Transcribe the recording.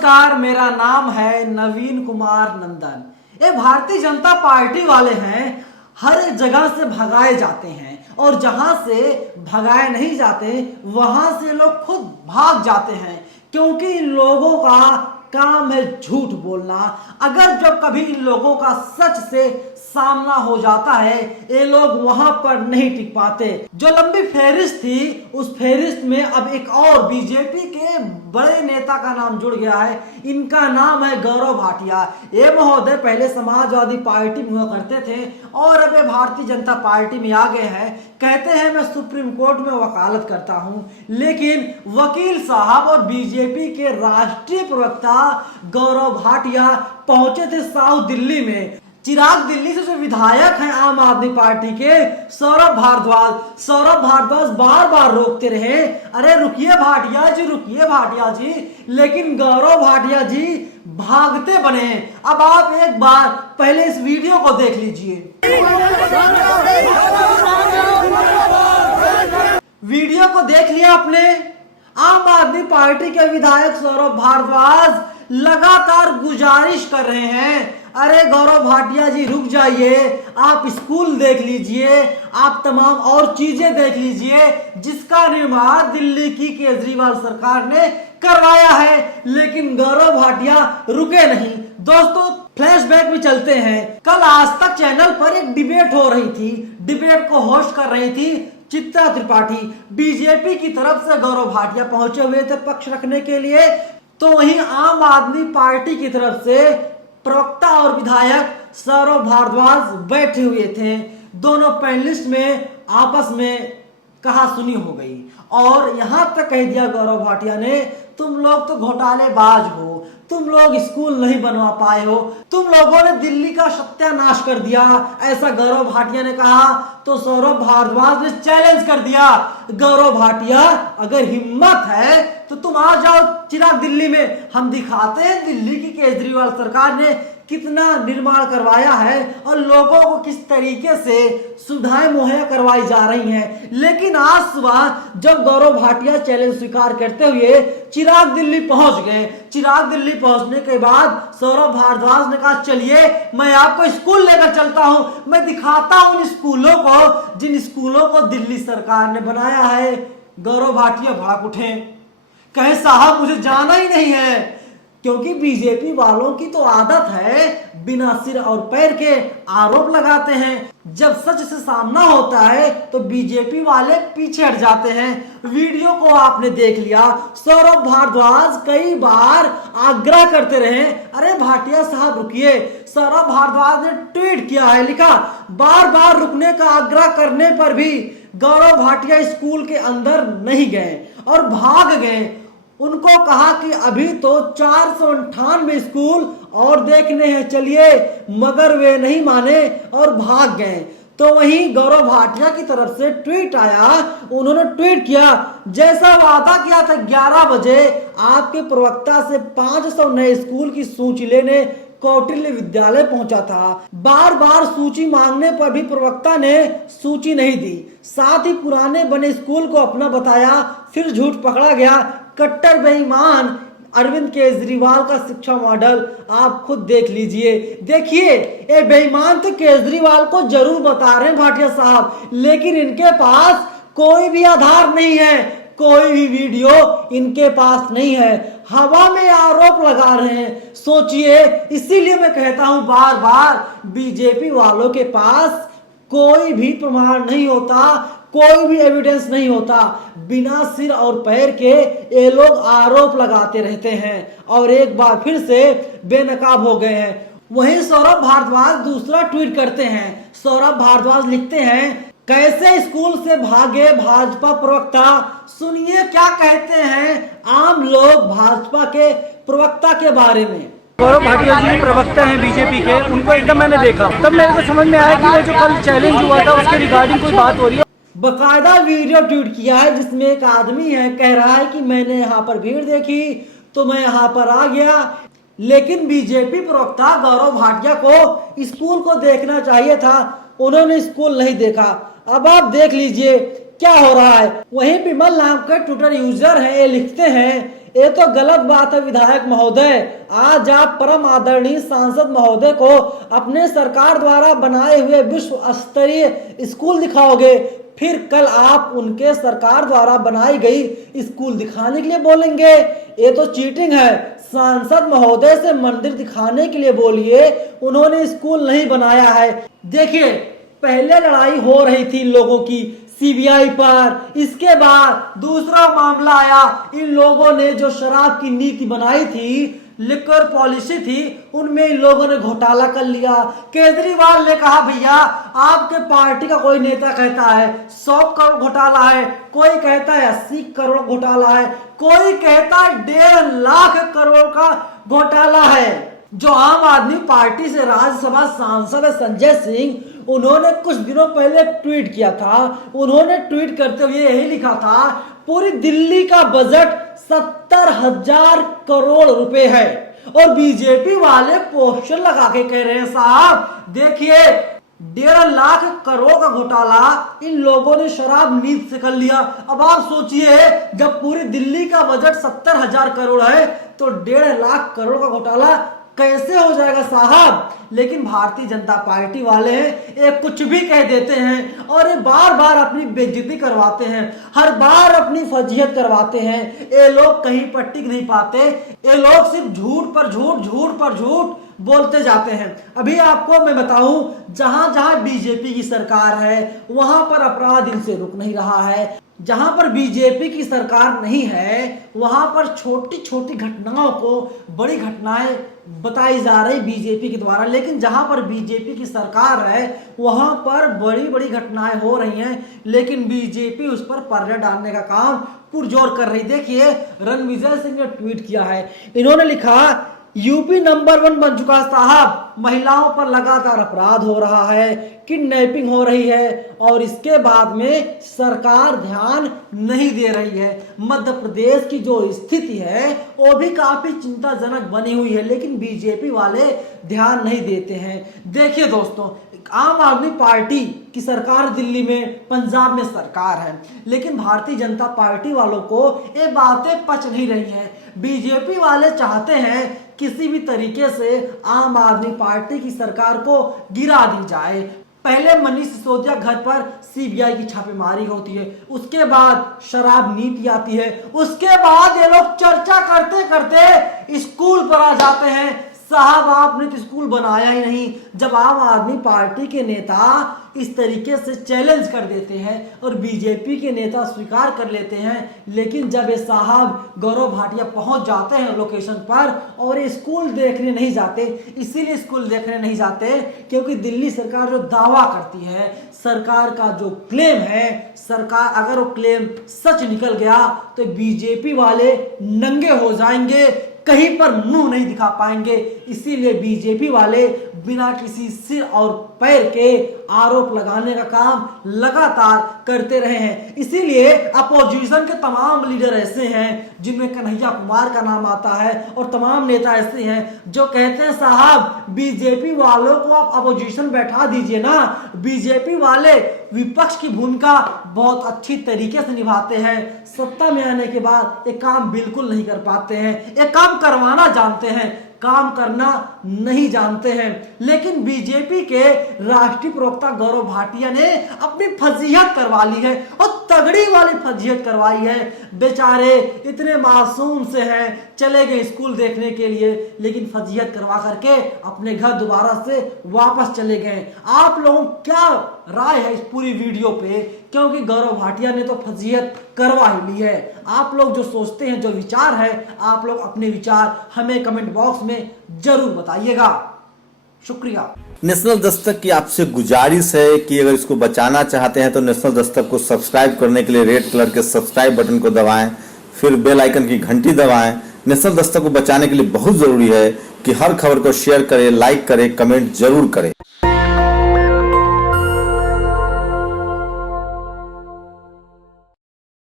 नमस्कार, मेरा नाम है नवीन कुमार नंदन। ये भारतीय जनता पार्टी वाले हैं, हर एक जगह से भगाए जाते हैं और जहां से भगाए नहीं जाते वहां से लोग खुद भाग जाते हैं, क्योंकि इन लोगों का काम है झूठ बोलना। अगर जब कभी इन लोगों का सच से सामना हो जाता है, ये लोग वहां पर नहीं टिक पाते। जो लंबी फेहरिस्त थी, उस फेहरिस्त में अब एक और बीजेपी के बड़े नेता का नाम जुड़ गया है। इनका नाम है गौरव भाटिया। ये महोदय पहले समाजवादी पार्टी में हुआ करते थे और अब ये भारतीय जनता पार्टी में आ गए हैं। कहते हैं मैं सुप्रीम कोर्ट में वकालत करता हूं, लेकिन वकील साहब और बीजेपी के राष्ट्रीय प्रवक्ता गौरव भाटिया पहुंचे थे साउथ दिल्ली में। चिराग दिल्ली से जो विधायक हैं आम आदमी पार्टी के सौरभ भारद्वाज बार बार रोकते रहे, अरे रुकिए भाटिया जी, रुकिए भाटिया जी, लेकिन गौरव भाटिया जी भागते बने। अब आप एक बार पहले इस वीडियो को देख लीजिए। वीडियो को देख लिया आपने। आम आदमी पार्टी के विधायक सौरभ भारद्वाज लगातार गुजारिश कर रहे हैं, अरे गौरव भाटिया जी रुक जाइए, आप स्कूल देख लीजिए, आप तमाम और चीजें देख लीजिए जिसका निर्माण दिल्ली की केजरीवाल सरकार ने करवाया है। लेकिन गौरव भाटिया रुके नहीं। दोस्तों, फ्लैशबैक में चलते हैं। कल आज तक चैनल पर एक डिबेट हो रही थी। डिबेट को होस्ट कर रही थी चित्रा त्रिपाठी। बीजेपी की तरफ से गौरव भाटिया पहुंचे हुए थे पक्ष रखने के लिए, तो वहीं आम आदमी पार्टी की तरफ से प्रवक्ता और विधायक सौरभ भारद्वाज बैठे हुए थे। दोनों पैनलिस्ट में आपस में कहा सुनी हो गई और यहां तक कह दिया गौरव भाटिया ने, तुम लोग तो घोटालेबाज हो, तुम लोग स्कूल नहीं बनवा पाए हो, तुम लोगों ने दिल्ली का सत्यानाश कर दिया, ऐसा गौरव भाटिया ने कहा। तो सौरभ भारद्वाज ने चैलेंज कर दिया, गौरव भाटिया अगर हिम्मत है तो तुम आ जाओ चिराग दिल्ली में, हम दिखाते हैं दिल्ली की केजरीवाल सरकार ने कितना निर्माण करवाया है और लोगों को किस तरीके से सुविधाएं मुहैया करवाई जा रही हैं। लेकिन आज सुबह जब गौरव भाटिया चैलेंज स्वीकार करते हुए चिराग दिल्ली पहुंच गए, चिराग दिल्ली पहुंचने के बाद सौरभ भारद्वाज ने कहा चलिए मैं आपको स्कूल लेकर चलता हूं, मैं दिखाता हूं उन स्कूलों को जिन स्कूलों को दिल्ली सरकार ने बनाया है। गौरव भाटिया भड़क उठे, कहे साहब मुझे जाना ही नहीं है, क्योंकि बीजेपी वालों की तो आदत है बिना सिर और पैर के आरोप लगाते हैं। जब सच से सामना होता है तो बीजेपी वाले पीछे हट जाते हैं। वीडियो को आपने देख लिया। सौरभ भारद्वाज कई बार आग्रह करते रहे, अरे भाटिया साहब रुकिए। सौरभ भारद्वाज ने ट्वीट किया है, लिखा बार बार रुकने का आग्रह करने पर भी गौरव भाटिया स्कूल के अंदर नहीं गए और भाग गए। उनको कहा कि अभी तो 498 स्कूल और देखने हैं, चलिए, मगर वे नहीं माने और भाग गए। तो वहीं गौरव भाटिया की तरफ से ट्वीट आया। उन्होंने ट्वीट किया, जैसा वादा किया था 11 बजे आपके प्रवक्ता से 500 नए स्कूल की सूची लेने कौटिल्य विद्यालय पहुंचा था। बार बार सूची मांगने पर भी प्रवक्ता ने सूची नहीं दी, साथ ही पुराने बने स्कूल को अपना बताया, फिर झूठ पकड़ा गया। कट्टर बेईमान अरविंद केजरीवाल का शिक्षा मॉडल आप खुद देख लीजिए। देखिए, ये बेईमान तो केजरीवाल को जरूर बता रहे हैं भाटिया साहब, लेकिन इनके पास कोई भी आधार नहीं है, कोई भी वीडियो इनके पास नहीं है, हवा में आरोप लगा रहे हैं। सोचिए, इसीलिए मैं कहता हूं बार बार, बीजेपी वालों के पास कोई भी प्रमाण नहीं होता, कोई भी एविडेंस नहीं होता। बिना सिर और पैर के ये लोग आरोप लगाते रहते हैं और एक बार फिर से बेनकाब हो गए हैं। वहीं सौरभ भारद्वाज दूसरा ट्वीट करते हैं। सौरभ भारद्वाज लिखते हैं, कैसे स्कूल से भागे भाजपा प्रवक्ता, सुनिए क्या कहते हैं आम लोग भाजपा के प्रवक्ता के बारे में। गौरव भाटिया जी प्रवक्ता हैं बीजेपी के, उनको एकदम मैंने देखा, तब मेरे को समझ में आया कि वो जो कल चैलेंज हुआ था उसके रिगार्डिंग कोई बात हो रही है। बकायदा वीडियो ट्वीट किया है जिसमें एक आदमी है, कह रहा है कि मैंने यहाँ पर भीड़ देखी तो मैं यहाँ पर आ गया। लेकिन बीजेपी प्रवक्ता गौरव भाटिया को स्कूल को देखना चाहिए था, उन्होंने स्कूल नहीं देखा। अब आप देख लीजिए क्या हो रहा है। वहीं विमल नाम का ट्विटर यूजर है, ये लिखते हैं, ये तो गलत बात है विधायक महोदय। आज आप परम आदरणीय सांसद महोदय को अपने सरकार द्वारा बनाए हुए विश्व स्तरीय स्कूल दिखाओगे, फिर कल आप उनके सरकार द्वारा बनाई गई स्कूल दिखाने के लिए बोलेंगे। ये तो चीटिंग है। सांसद महोदय से मंदिर दिखाने के लिए बोलिए, उन्होंने स्कूल नहीं बनाया है। देखिए, पहले लड़ाई हो रही थी लोगों की सीबीआई पर, इसके बाद दूसरा मामला आया, इन लोगों ने जो शराब की नीति बनाई थी, लिकर पॉलिसी थी, उनमें इन लोगों ने घोटाला कर लिया। केजरीवाल ने कहा भैया आपके पार्टी का कोई नेता कहता है 100 करोड़ घोटाला है, कोई कहता है 80 करोड़ घोटाला है, कोई कहता है 1.5 लाख करोड़ का घोटाला है। जो आम आदमी पार्टी से राज्यसभा सांसद है संजय सिंह, उन्होंने कुछ दिनों पहले ट्वीट किया था। उन्होंने ट्वीट करते हुए यही लिखा था, पूरी दिल्ली का बजट 70,000 करोड़ रुपए है। और बीजेपी वाले पोस्टर लगा के कह रहे हैं साहब देखिए 1.5 लाख करोड़ का घोटाला इन लोगों ने शराब नीति से कर लिया। अब आप सोचिए, जब पूरी दिल्ली का बजट 70,000 करोड़ है तो 1.5 लाख करोड़ का घोटाला कैसे हो जाएगा साहब। लेकिन भारतीय जनता पार्टी वाले हैं, ये कुछ भी कह देते हैं और ये बार बार अपनी बेइज्जती करवाते हैं, हर बार अपनी फजीहत करवाते हैं। ये लोग कहीं पर टिक नहीं पाते, ये लोग सिर्फ झूठ पर झूठ, झूठ पर झूठ बोलते जाते हैं। अभी आपको मैं बताऊं, जहां जहां बीजेपी की सरकार है वहां पर अपराध इनसे रुक नहीं रहा है। जहां पर बीजेपी की सरकार नहीं है वहां पर छोटी छोटी घटनाओं को बड़ी घटनाएं बताई जा रही बीजेपी के द्वारा, लेकिन जहां पर बीजेपी की सरकार है वहां पर बड़ी बड़ी घटनाएं हो रही हैं, लेकिन बीजेपी उस पर पर्दा डालने का काम पुरजोर कर रही। देखिए, रणविजय सिंह ने ट्वीट किया है, इन्होंने लिखा यूपी नंबर 1 बन चुका साहब, महिलाओं पर लगातार अपराध हो रहा है, किडनैपिंग हो रही है और इसके बाद में सरकार ध्यान नहीं दे रही है। मध्य प्रदेश की जो स्थिति है वो भी काफी चिंताजनक बनी हुई है, लेकिन बीजेपी वाले ध्यान नहीं देते हैं। देखिए दोस्तों, आम आदमी पार्टी की सरकार दिल्ली में, पंजाब में सरकार है, लेकिन भारतीय जनता पार्टी वालों को ये बातें पच नहीं रही हैं। बीजेपी वाले चाहते हैं किसी भी तरीके से आम आदमी पार्टी की सरकार को गिरा दी जाए। पहले मनीष सिसोदिया घर पर सीबीआई की छापेमारी होती है, उसके बाद शराब नीति आती है, उसके बाद ये लोग चर्चा करते करते स्कूल पर आ जाते हैं। साहब आपने तो स्कूल बनाया ही नहीं। जब आम आदमी पार्टी के नेता इस तरीके से चैलेंज कर देते हैं और बीजेपी के नेता स्वीकार कर लेते हैं, लेकिन जब ये साहब गौरव भाटिया पहुंच जाते हैं लोकेशन पर और ये स्कूल देखने नहीं जाते, इसीलिए स्कूल देखने नहीं जाते क्योंकि दिल्ली सरकार जो दावा करती है, सरकार का जो क्लेम है, सरकार अगर वो क्लेम सच निकल गया तो बीजेपी वाले नंगे हो जाएंगे, कहीं पर मुंह नहीं दिखा पाएंगे। इसीलिए बीजेपी वाले बिना किसी सिर और पैर के आरोप लगाने का काम लगातार करते रहे हैं। इसीलिए अपोजिशन के तमाम लीडर ऐसे हैं जिनमें कन्हैया कुमार का नाम आता है और तमाम नेता ऐसे हैं जो कहते हैं साहब बीजेपी वालों को आप अपोजिशन बैठा दीजिए ना। बीजेपी वाले विपक्ष की भूमिका बहुत अच्छी तरीके से निभाते हैं, सत्ता में आने के बाद ये काम बिल्कुल नहीं कर पाते हैं। ये काम करवाना जानते हैं, काम करना नहीं जानते हैं। लेकिन बीजेपी के राष्ट्रीय प्रवक्ता गौरव भाटिया ने अपनी फजीहत करवा ली है और तगड़ी वाली फजीहत करवाई है। बेचारे इतने मासूम से हैं, चले गए स्कूल देखने के लिए, लेकिन फजीहत करवा करके अपने घर दोबारा से वापस चले गए। आप लोगों क्या राय है इस पूरी वीडियो पे? क्योंकि गौरव भाटिया ने तो फजीहत करवा ही ली है। आप लोग जो सोचते हैं, जो विचार है, आप लोग अपने विचार हमें कमेंट बॉक्स में जरूर बताइएगा। शुक्रिया। नेशनल दस्तक की आपसे गुजारिश है कि अगर इसको बचाना चाहते हैं तो नेशनल दस्तक को सब्सक्राइब करने के लिए रेड कलर के सब्सक्राइब बटन को दबाएं, फिर बेल आइकन की घंटी दबाएं। नेशनल दस्तक को बचाने के लिए बहुत जरूरी है कि हर खबर को शेयर करें, लाइक करें, कमेंट जरूर करें।